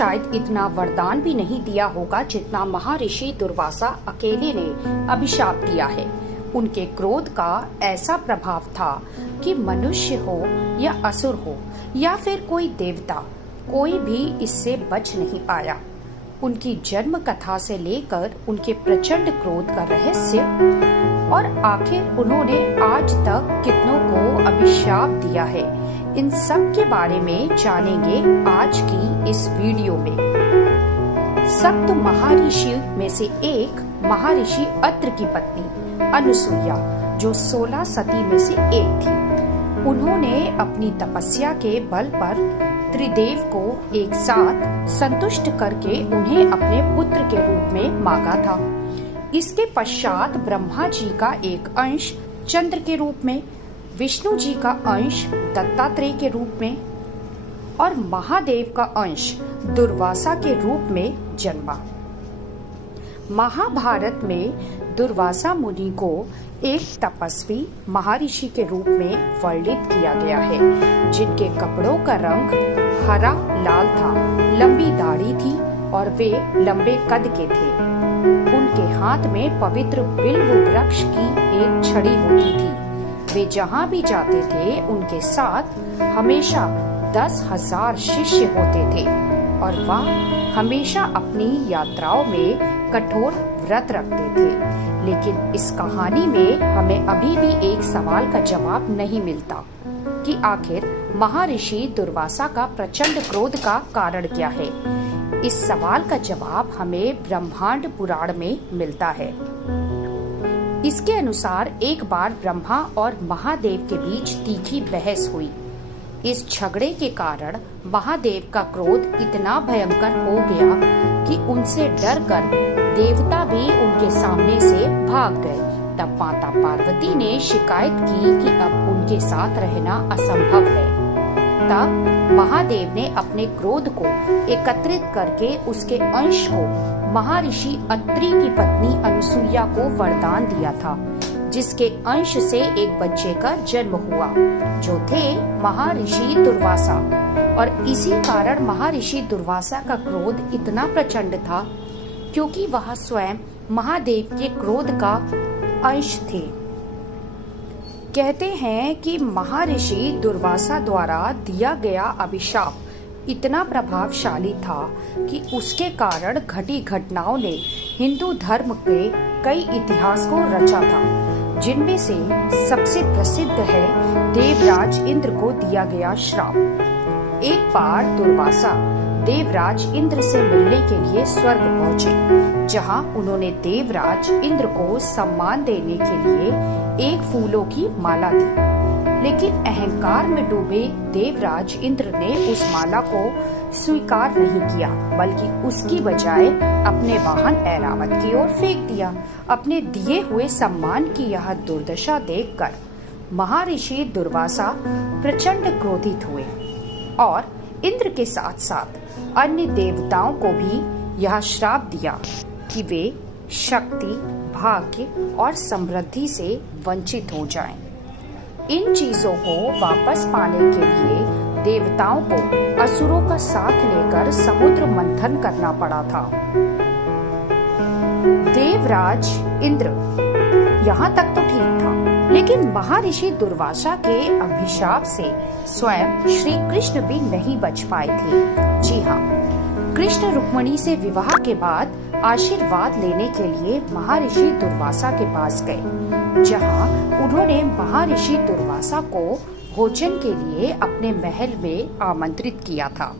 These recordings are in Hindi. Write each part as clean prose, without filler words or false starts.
शायद इतना वरदान भी नहीं दिया होगा जितना महर्षि दुर्वासा अकेले ने अभिशाप दिया है। उनके क्रोध का ऐसा प्रभाव था कि मनुष्य हो या असुर हो या फिर कोई देवता, कोई भी इससे बच नहीं पाया। उनकी जन्म कथा से लेकर उनके प्रचंड क्रोध का रहस्य और आखिर उन्होंने आज तक कितनों को अभिशाप दिया है, इन सब के बारे में जानेंगे आज की इस वीडियो में। सप्त महर्षि में से एक महर्षि अत्रि की पत्नी अनुसुईया, जो 16 सती में से एक थी, उन्होंने अपनी तपस्या के बल पर त्रिदेव को एक साथ संतुष्ट करके उन्हें अपने पुत्र के रूप में मांगा था। इसके पश्चात ब्रह्मा जी का एक अंश चंद्र के रूप में, विष्णु जी का अंश दत्तात्रेय के रूप में और महादेव का अंश दुर्वासा के रूप में जन्मा। महाभारत में दुर्वासा मुनि को एक तपस्वी महर्षि के रूप में वर्णित किया गया है, जिनके कपड़ों का रंग हरा लाल था, लंबी दाढ़ी थी और वे लंबे कद के थे। उनके हाथ में पवित्र बिल्व वृक्ष की एक छड़ी होती थी। वे जहाँ भी जाते थे उनके साथ हमेशा 10,000 शिष्य होते थे और वह हमेशा अपनी यात्राओं में कठोर व्रत रखते थे। लेकिन इस कहानी में हमें अभी भी एक सवाल का जवाब नहीं मिलता कि आखिर महर्षि दुर्वासा का प्रचंड क्रोध का कारण क्या है। इस सवाल का जवाब हमें ब्रह्मांड पुराण में मिलता है। इसके अनुसार एक बार ब्रह्मा और महादेव के बीच तीखी बहस हुई। इस झगड़े के कारण महादेव का क्रोध इतना भयंकर हो गया कि उनसे डरकर देवता भी उनके सामने से भाग गए। तब माता पार्वती ने शिकायत की कि अब उनके साथ रहना असंभव है। तब महादेव ने अपने क्रोध को एकत्रित करके उसके अंश को महर्षि अत्रि की पत्नी अनुसुईया को वरदान दिया था, जिसके अंश से एक बच्चे का जन्म हुआ, जो थे महर्षि दुर्वासा। और इसी कारण महर्षि दुर्वासा का क्रोध इतना प्रचंड था क्योंकि वह स्वयं महादेव के क्रोध का अंश थे। कहते हैं कि महर्षि दुर्वासा द्वारा दिया गया अभिशाप इतना प्रभावशाली था कि उसके कारण घटी घटनाओं ने हिंदू धर्म के कई इतिहास को रचा था, जिनमें से सबसे प्रसिद्ध है देवराज इंद्र को दिया गया श्राप। एक बार दुर्वासा देवराज इंद्र से मिलने के लिए स्वर्ग पहुँचे, जहाँ उन्होंने देवराज इंद्र को सम्मान देने के लिए एक फूलों की माला दी। लेकिन अहंकार में डूबे देवराज इंद्र ने उस माला को स्वीकार नहीं किया, बल्कि उसकी बजाय अपने वाहन ऐरावत की ओर फेंक दिया। अपने दिए हुए सम्मान की यह दुर्दशा देखकर महर्षि दुर्वासा प्रचंड क्रोधित हुए और इंद्र के साथ साथ अन्य देवताओं को भी यह श्राप दिया कि वे शक्ति, भाग्य और समृद्धि से वंचित हो जाएं। इन चीजों को वापस पाने के लिए देवताओं को असुरों का साथ लेकर समुद्र मंथन करना पड़ा था। देवराज इंद्र यहाँ तक तो ठीक था, लेकिन महर्षि दुर्वासा के अभिशाप से स्वयं श्री कृष्ण भी नहीं बच पाए थे। जी हाँ, कृष्ण रुक्मिणी से विवाह के बाद आशीर्वाद लेने के लिए महर्षि दुर्वासा के पास गए, जहाँ उन्होंने महर्षि दुर्वासा को भोजन के लिए अपने महल में आमंत्रित किया था।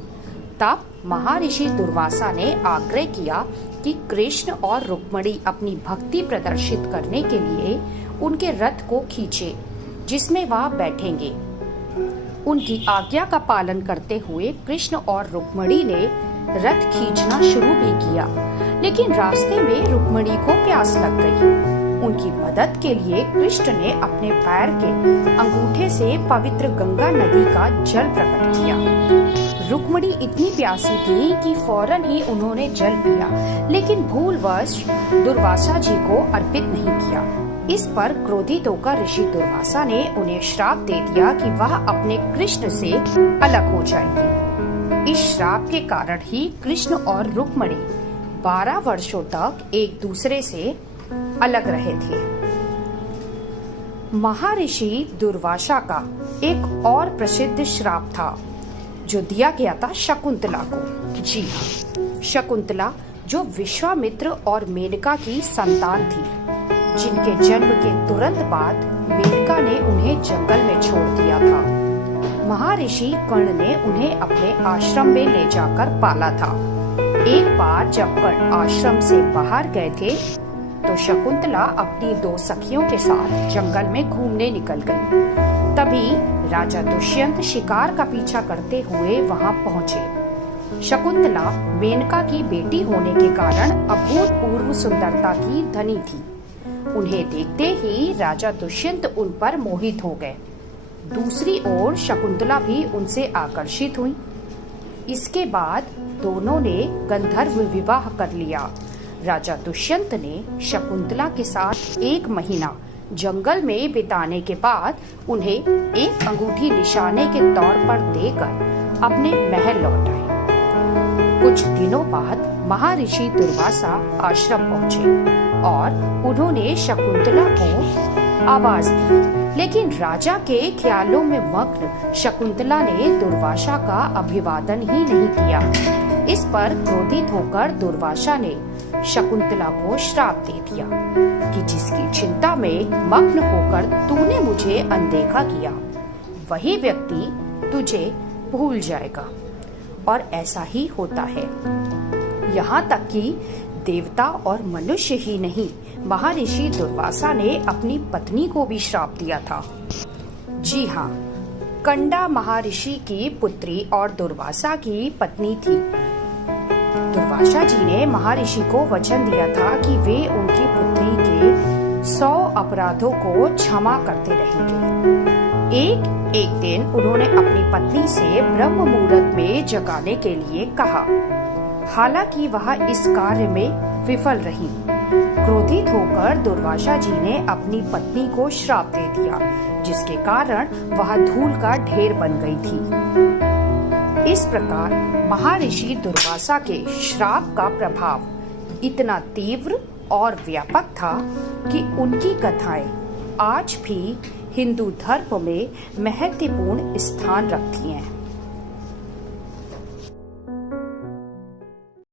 तब महर्षि दुर्वासा ने आग्रह किया कि कृष्ण और रुक्मिणी अपनी भक्ति प्रदर्शित करने के लिए उनके रथ को खींचे, जिसमें वह बैठेंगे। उनकी आज्ञा का पालन करते हुए कृष्ण और रुक्मिणी ने रथ खींचना शुरू भी किया, लेकिन रास्ते में रुक्मिणी को प्यास लग गई। उनकी मदद के लिए कृष्ण ने अपने पैर के अंगूठे से पवित्र गंगा नदी का जल प्रकट किया। रुक्मिणी इतनी प्यासी थी कि फौरन ही उन्होंने जल पिया, लेकिन भूलवश दुर्वासा जी को अर्पित नहीं किया। इस पर क्रोधित होकर ऋषि दुर्वासा ने उन्हें श्राप दे दिया कि वह अपने कृष्ण से अलग हो जाएंगे। इस श्राप के कारण ही कृष्ण और रुक्मिणी 12 वर्षों तक एक दूसरे से अलग रहे थे। महर्षि दुर्वासा का एक और प्रसिद्ध श्राप था जो दिया गया था शकुंतला को। जी हाँ, शकुंतला जो विश्वामित्र और मेनका की संतान थी, जिनके जन्म के तुरंत बाद मेनका ने उन्हें जंगल में छोड़ दिया था। महर्षि कर्ण ने उन्हें अपने आश्रम में ले जाकर पाला था। एक बार जब कर्ण आश्रम से बाहर गए थे तो शकुंतला अपनी 2 सखियों के साथ जंगल में घूमने निकल गई। तभी राजा दुष्यंत शिकार का पीछा करते हुए वहां पहुंचे। शकुंतला मेनका की बेटी होने के कारण अभूतपूर्व सुंदरता की धनी थी। उन्हें देखते ही राजा दुष्यंत उन पर मोहित हो गए। दूसरी ओर शकुंतला भी उनसे आकर्षित हुई। इसके बाद दोनों ने गंधर्व विवाह कर लिया। राजा दुष्यंत ने शकुंतला के साथ 1 महीना जंगल में बिताने के बाद उन्हें एक अंगूठी निशाने के तौर पर देकर अपने महल लौट आए। कुछ दिनों बाद महर्षि दुर्वासा आश्रम पहुंचे और उन्होंने शकुंतला को आवाज दी, लेकिन राजा के ख्यालों में मग्न शकुंतला ने दुर्वासा का अभिवादन ही नहीं किया। इस पर क्रोधित होकर दुर्वासा ने शकुंतला को श्राप दे दिया कि जिसकी चिंता में मग्न होकर तूने मुझे अनदेखा किया, वही व्यक्ति तुझे भूल जाएगा। और ऐसा ही होता है। यहाँ तक कि देवता और मनुष्य ही नहीं, महर्षि दुर्वासा ने अपनी पत्नी को भी श्राप दिया था। जी हाँ, कंडा महर्षि की पुत्री और दुर्वासा की पत्नी थी। दुर्वासा जी ने महर्षि को वचन दिया था कि वे उनकी पुत्री के 100 अपराधों को क्षमा करते रहेंगे। एक दिन उन्होंने अपनी पत्नी से ब्रह्म मुहूर्त में जगाने के लिए कहा। हालांकि वह इस कार्य में विफल रही। क्रोधित होकर दुर्वासा जी ने अपनी पत्नी को श्राप दे दिया, जिसके कारण वह धूल का ढेर बन गई थी। इस प्रकार महर्षि दुर्वासा के श्राप का प्रभाव इतना तीव्र और व्यापक था कि उनकी कथाएं आज भी हिंदू धर्म में महत्वपूर्ण स्थान रखती हैं।